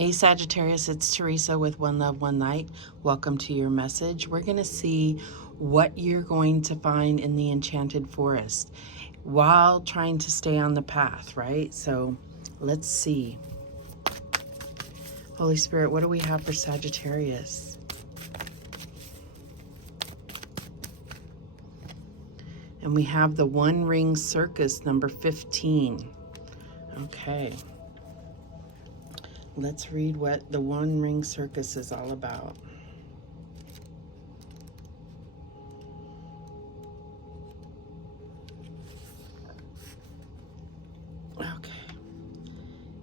Hey Sagittarius, it's Teresa with One Love, One Light. Welcome to your message. We're going to see what you're going to find in the Enchanted Forest while trying to stay on the path, right? So let's see. Holy Spirit, what do we have for Sagittarius? And we have the One Ring Circus, number 15. Okay. Let's read what the One Ring Circus is all about. Okay.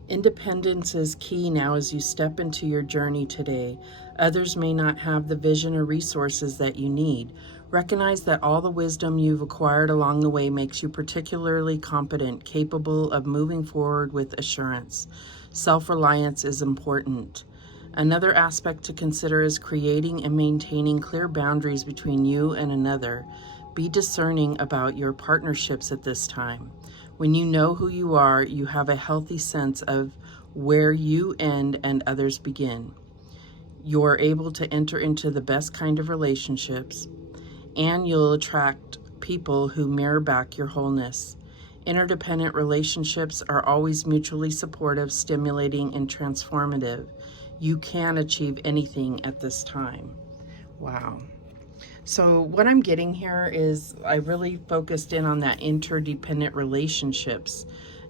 Independence is key now as you step into your journey today. Others may not have the vision or resources that you need. Recognize that all the wisdom you've acquired along the way makes you particularly competent, capable of moving forward with assurance. Self-reliance is important. Another aspect to consider is creating and maintaining clear boundaries between you and another. Be discerning about your partnerships at this time. When you know who you are, you have a healthy sense of where you end and others begin. You're able to enter into the best kind of relationships, and you'll attract people who mirror back your wholeness. Interdependent relationships are always mutually supportive, stimulating, and transformative. You can achieve anything at this time. Wow. So what I'm getting here is I really focused in on that interdependent relationships.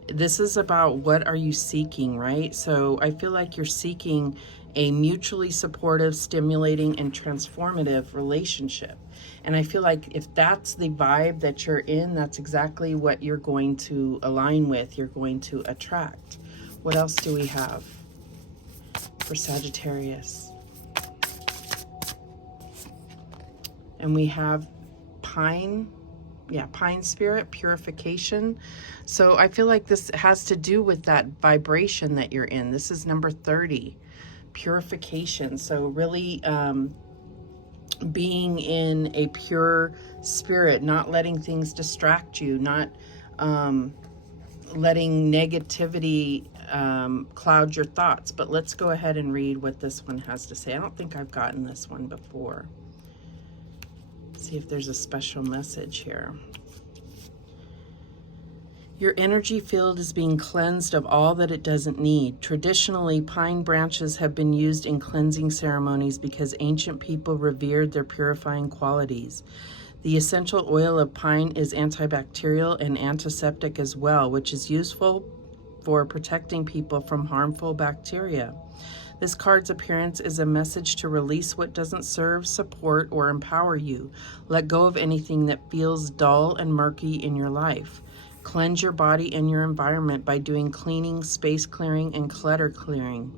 This is about what are you seeking, right? So I feel like you're seeking a mutually supportive, stimulating, and transformative relationship. And I feel like if that's the vibe that you're in, that's exactly what you're going to align with, you're going to attract. What else do we have for Sagittarius? And we have pine spirit, purification. So I feel like this has to do with that vibration that you're in. This is number 30, purification. So really being in a pure spirit, not letting things distract you, not letting negativity cloud your thoughts. But let's go ahead and read what this one has to say. I don't think I've gotten this one before. See if there's a special message here. Your energy field is being cleansed of all that it doesn't need. Traditionally, pine branches have been used in cleansing ceremonies because ancient people revered their purifying qualities. The essential oil of pine is antibacterial and antiseptic as well, which is useful for protecting people from harmful bacteria. This card's appearance is a message to release what doesn't serve, support, or empower you. Let go of anything that feels dull and murky in your life. Cleanse your body and your environment by doing cleaning, space clearing, and clutter clearing.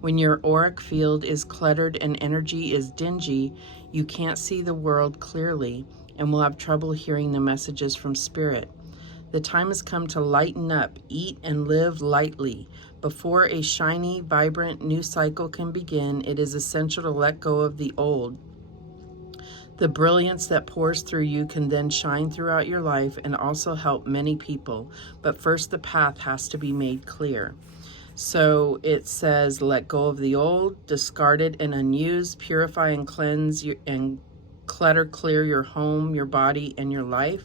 When your auric field is cluttered and energy is dingy, you can't see the world clearly and will have trouble hearing the messages from Spirit. The time has come to lighten up, eat, and live lightly. Before a shiny, vibrant new cycle can begin, it is essential to let go of the old. The brilliance that pours through you can then shine throughout your life and also help many people. But first, the path has to be made clear. So it says, let go of the old, discarded and unused, purify and cleanse and clutter clear your home, your body, and your life.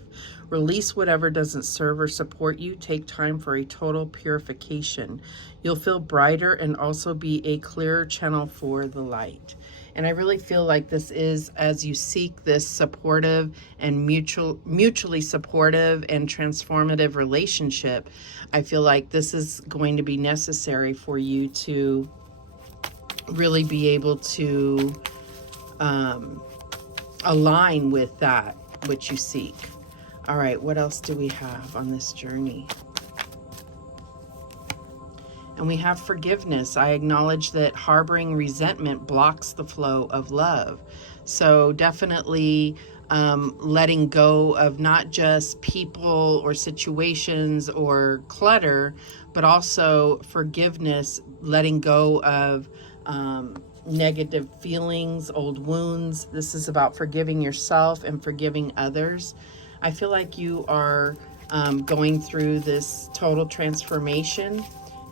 Release whatever doesn't serve or support you. Take time for a total purification. You'll feel brighter and also be a clearer channel for the light. And I really feel like this is, as you seek this supportive and mutually supportive and transformative relationship, I feel like this is going to be necessary for you to really be able to align with that which you seek. All right, what else do we have on this journey? And we have forgiveness. I acknowledge that harboring resentment blocks the flow of love. So definitely letting go of not just people or situations or clutter, but also forgiveness, letting go of negative feelings, old wounds. This is about forgiving yourself and forgiving others. I feel like you are going through this total transformation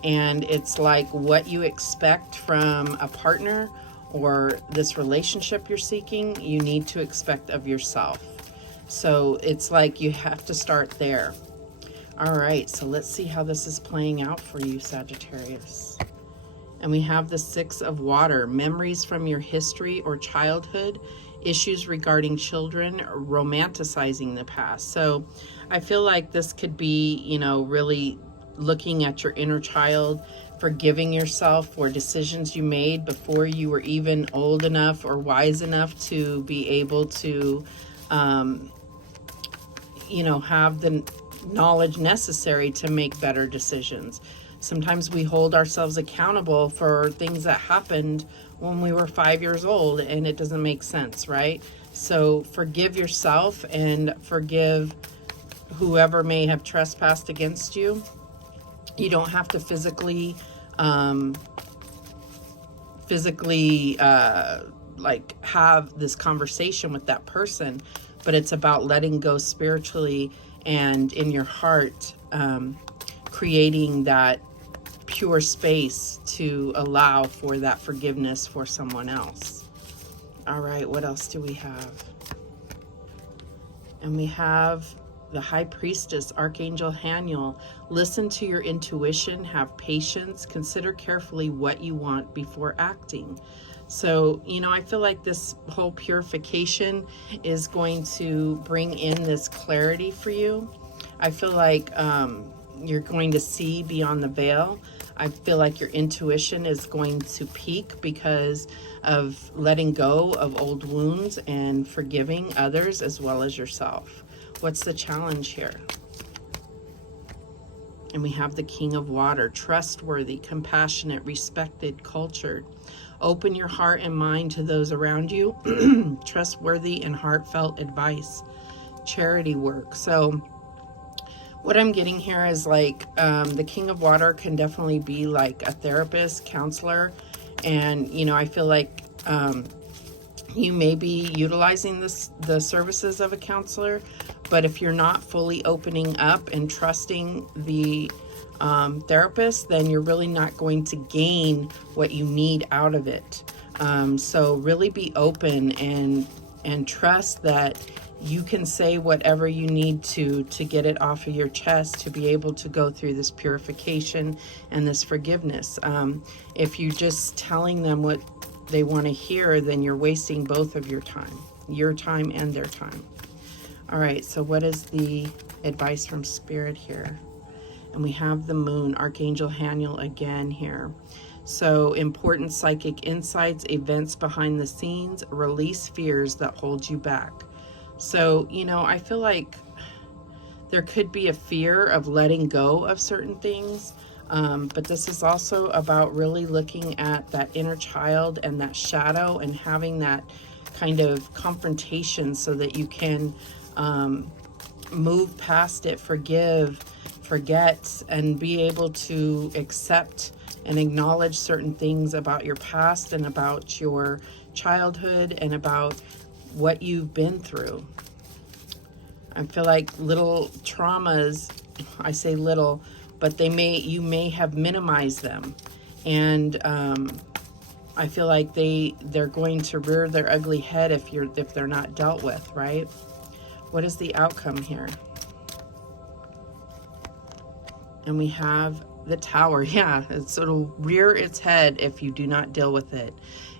And it's like what you expect from a partner or this relationship you're seeking, you need to expect of yourself. So it's like you have to start there. All right, so let's see how this is playing out for you, Sagittarius. And we have the Six of Water, memories from your history or childhood, issues regarding children, romanticizing the past. So I feel like this could be, you know, really looking at your inner child, forgiving yourself for decisions you made before you were even old enough or wise enough to be able to, you know, have the knowledge necessary to make better decisions. Sometimes we hold ourselves accountable for things that happened when we were 5 years old, and it doesn't make sense, right? So forgive yourself and forgive whoever may have trespassed against you. You don't have to physically like have this conversation with that person, but it's about letting go spiritually and in your heart, creating that pure space to allow for that forgiveness for someone else. All right, what else do we have? And we have the High Priestess, Archangel Haniel. Listen to your intuition, have patience, consider carefully what you want before acting. So, you know, I feel like this whole purification is going to bring in this clarity for you. I feel like you're going to see beyond the veil. I feel like your intuition is going to peak because of letting go of old wounds and forgiving others as well as yourself. What's the challenge here? And we have the King of Water, trustworthy, compassionate, respected, cultured. Open your heart and mind to those around you. Trustworthy and heartfelt advice. Charity work. So what I'm getting here is like the King of Water can definitely be like a therapist, counselor. And, you know, I feel like you may be utilizing the services of a counselor, but if you're not fully opening up and trusting the therapist, then you're really not going to gain what you need out of it. So really be open and trust that you can say whatever you need to get it off of your chest to be able to go through this purification and this forgiveness. If you're just telling them what they want to hear, then you're wasting both of your time and their time. All right, so what is the advice from Spirit here? And we have the Moon, Archangel Haniel again here. So important psychic insights, events behind the scenes, release fears that hold you back. So, you know, I feel like there could be a fear of letting go of certain things, but this is also about really looking at that inner child and that shadow and having that kind of confrontation so that you can move past it, forgive, forget, and be able to accept and acknowledge certain things about your past and about your childhood and about what you've been through. I feel like little traumas, I say little, but you may have minimized them. And I feel like they're going to rear their ugly head if they're not dealt with, right? What is the outcome here? And we have the Tower. Yeah, it'll rear its head if you do not deal with it.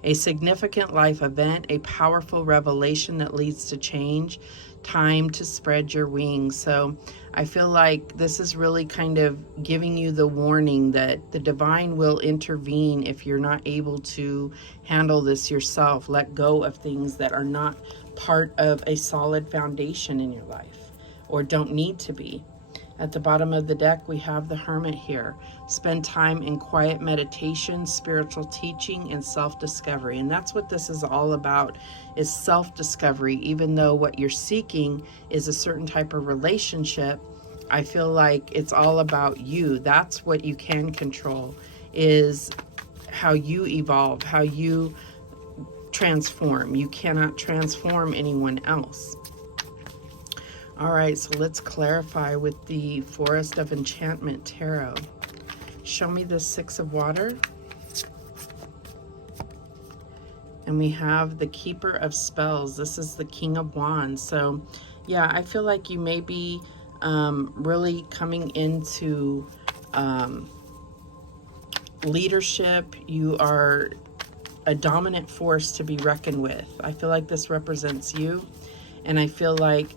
A significant life event, a powerful revelation that leads to change, time to spread your wings. So I feel like this is really kind of giving you the warning that the divine will intervene if you're not able to handle this yourself. Let go of things that are not part of a solid foundation in your life or don't need to be. At the bottom of the deck, we have the Hermit here. Spend time in quiet meditation, spiritual teaching, and self-discovery. And that's what this is all about, is self-discovery. Even though what you're seeking is a certain type of relationship, I feel like it's all about you. That's what you can control, is how you evolve, how you transform. You cannot transform anyone else. All right, so let's clarify with the Forest of Enchantment Tarot. Show me the Six of Water. And we have the Keeper of Spells. This is the King of Wands. So yeah, I feel like you may be really coming into leadership. You are a dominant force to be reckoned with. I feel like this represents you. And I feel like,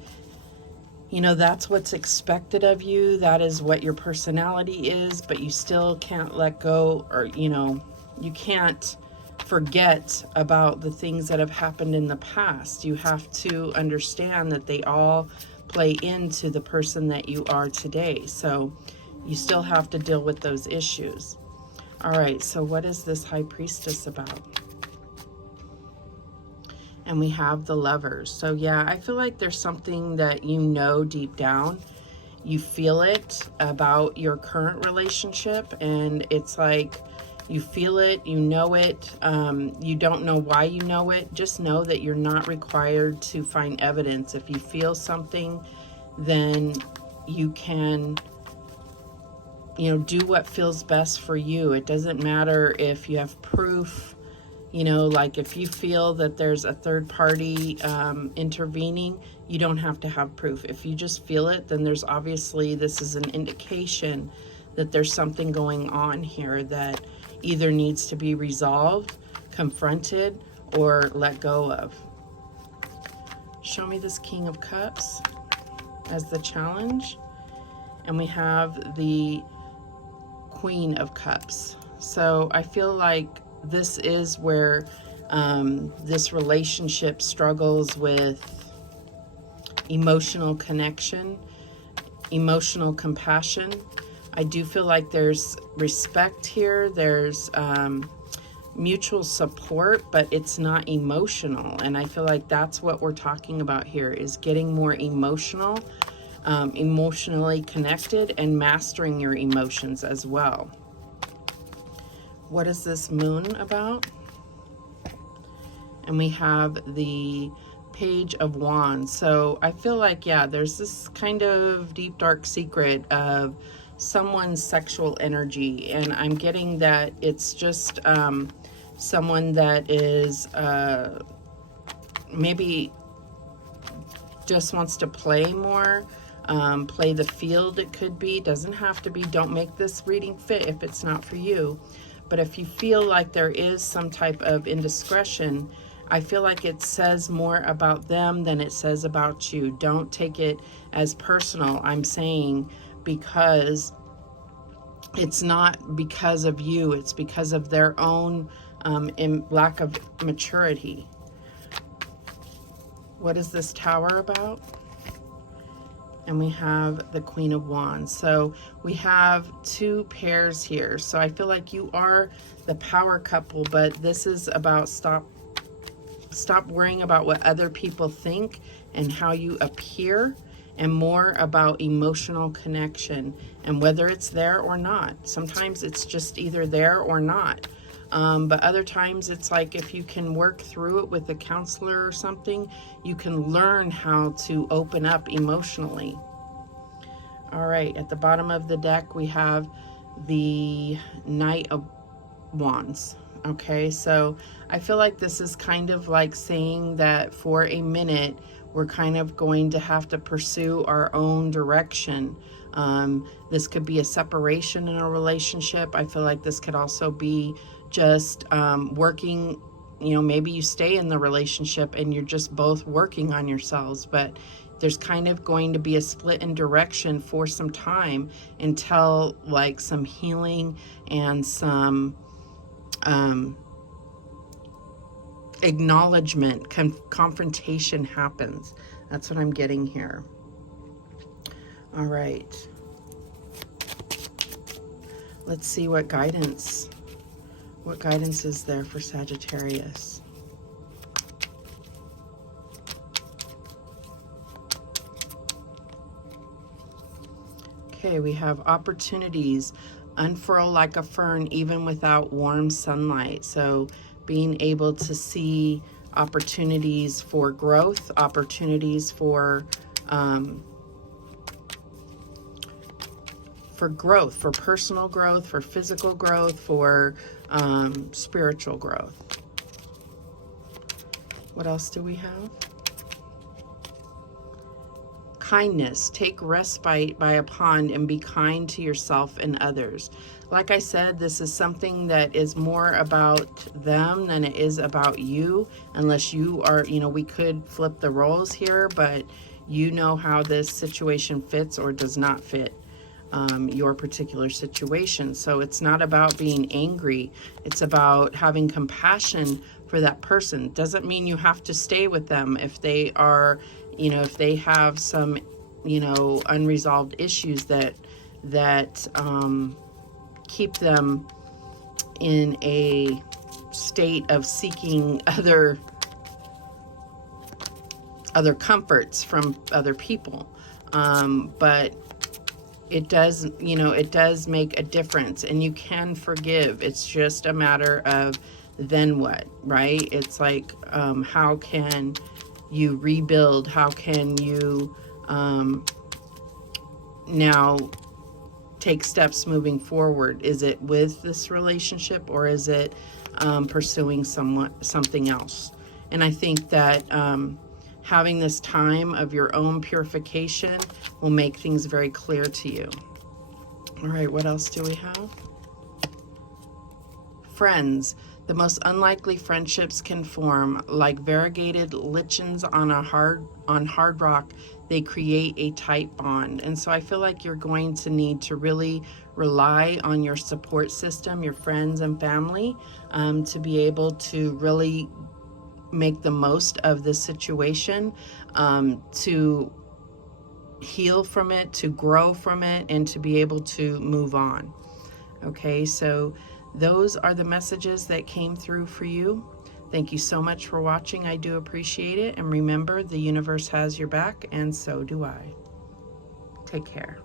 you know, that's what's expected of you. That is what your personality is, but you still can't let go, or, you know, you can't forget about the things that have happened in the past. You have to understand that they all play into the person that you are today. So you still have to deal with those issues. All right, so what is this High Priestess about? And we have the Lovers. So yeah, I feel like there's something that you know deep down. You feel it about your current relationship, and it's like you feel it, you know it, you don't know why you know it. Just know that you're not required to find evidence. If you feel something, then you can, you know, do what feels best for you. It doesn't matter if you have proof. You know, like if you feel that there's a third party intervening, you don't have to have proof. If you just feel it, then there's obviously, this is an indication that there's something going on here that either needs to be resolved, confronted, or let go of. Show me this King of Cups as the challenge. And we have the Queen of Cups. So I feel like this is where this relationship struggles with emotional connection, emotional compassion. I do feel like there's respect here. There's mutual support, but it's not emotional. And I feel like that's what we're talking about here, is getting more emotional, emotionally connected, and mastering your emotions as well. What is this Moon about? And we have the Page of Wands. So I feel like, yeah, there's this kind of deep, dark secret of someone's sexual energy. And I'm getting that it's just someone that is maybe just wants to play more, play the field. It could be, doesn't have to be. Don't make this reading fit if it's not for you. But if you feel like there is some type of indiscretion, I feel like it says more about them than it says about you. Don't take it as personal. I'm saying, because it's not because of you. It's because of their own lack of maturity. What is this Tower about? And we have the Queen of Wands. So we have two pairs here. So I feel like you are the power couple, but this is about stop worrying about what other people think and how you appear, and more about emotional connection and whether it's there or not. Sometimes it's just either there or not. But other times it's like, if you can work through it with a counselor or something, you can learn how to open up emotionally. All right, at the bottom of the deck, we have the Knight of Wands. Okay, so I feel like this is kind of like saying that for a minute, we're kind of going to have to pursue our own direction. This could be a separation in a relationship. I feel like this could also be just working, you know, maybe you stay in the relationship and you're just both working on yourselves, but there's kind of going to be a split in direction for some time until like some healing and some acknowledgement, confrontation happens. That's what I'm getting here. All right. Let's see what guidance is there for Sagittarius. Okay, we have opportunities unfurl like a fern even without warm sunlight. So being able to see opportunities for growth, opportunities for growth, for personal growth, for physical growth, for spiritual growth. What else do we have? Kindness. Take respite by a pond and be kind to yourself and others. Like I said, this is something that is more about them than it is about you, unless you are, you know, we could flip the roles here, but you know how this situation fits or does not fit your particular situation. So it's not about being angry. It's about having compassion for that person. Doesn't mean you have to stay with them if they are, you know, if they have some, you know, unresolved issues that keep them in a state of seeking other comforts from other people. But it does, you know, it does make a difference, and you can forgive. It's just a matter of then what, right? It's like, how can you rebuild? How can you now take steps moving forward? Is it with this relationship, or is it pursuing something else? And I think that having this time of your own purification will make things very clear to you. All right, what else do we have? Friends. The most unlikely friendships can form. Like variegated lichens on hard rock, they create a tight bond. And so I feel like you're going to need to really rely on your support system, your friends and family, to be able to really make the most of this situation, to heal from it, to grow from it, and to be able to move on. Okay, so those are the messages that came through for you. Thank you so much for watching. I do appreciate it. And remember, the universe has your back, and so do I. Take care.